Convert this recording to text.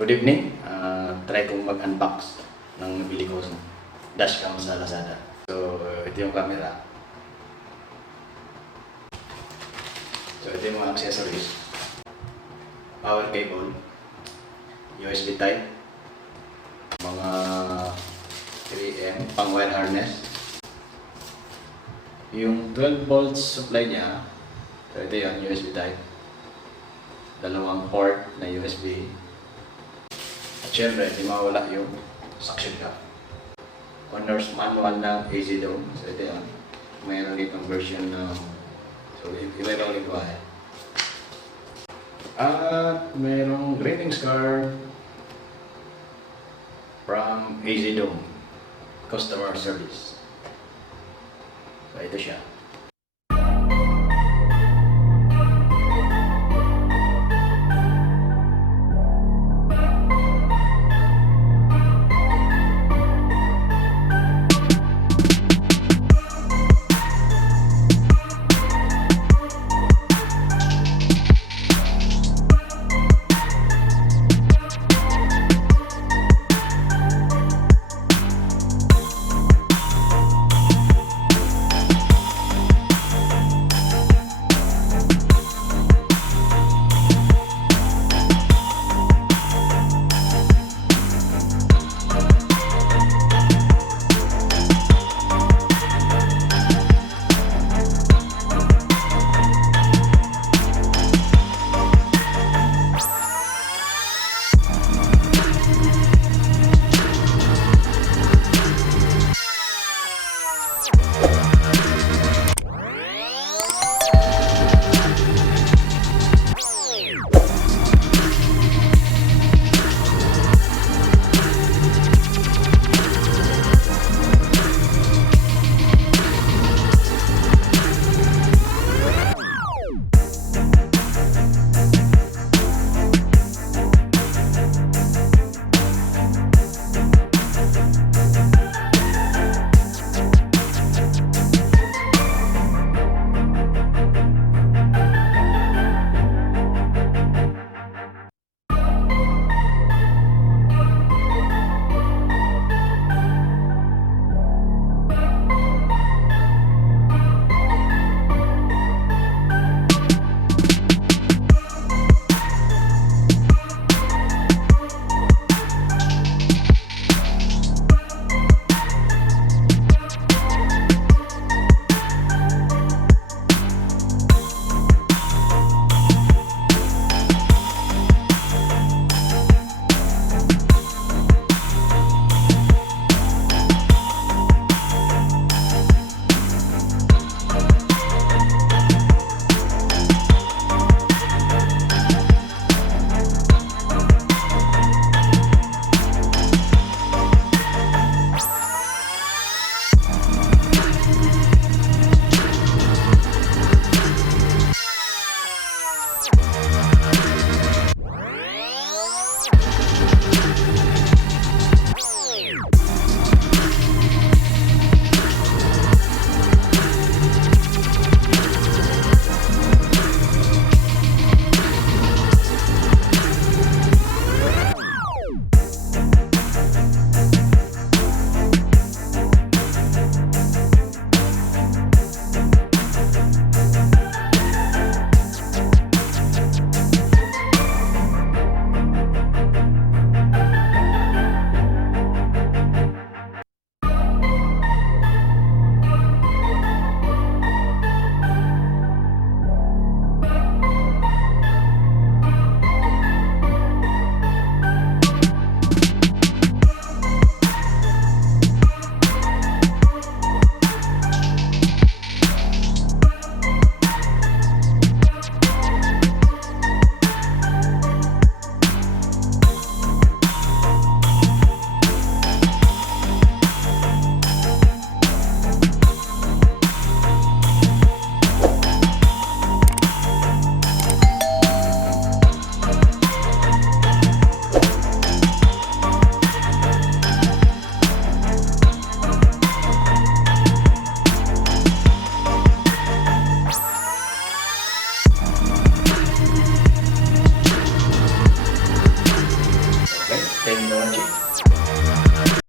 Good evening. Try kong mag-unbox ng nabili ko sa dash cam sa Lazada. So, ito yung camera. So, ito yung mga accessories. Power cable, USB type, mga 3M pang wire harness. Yung 12 volts supply niya, so ito yung USB type. Dalawang port na USB. At syempre, hindi mawala yung suction cup. Owner's manual ng AZDOME. So ito yan. Mayroon ditong version ng... So iba yung ulit ko eh. At mayroong greetings card from AZDOME Customer Service. So ito siya. Thank you for watching.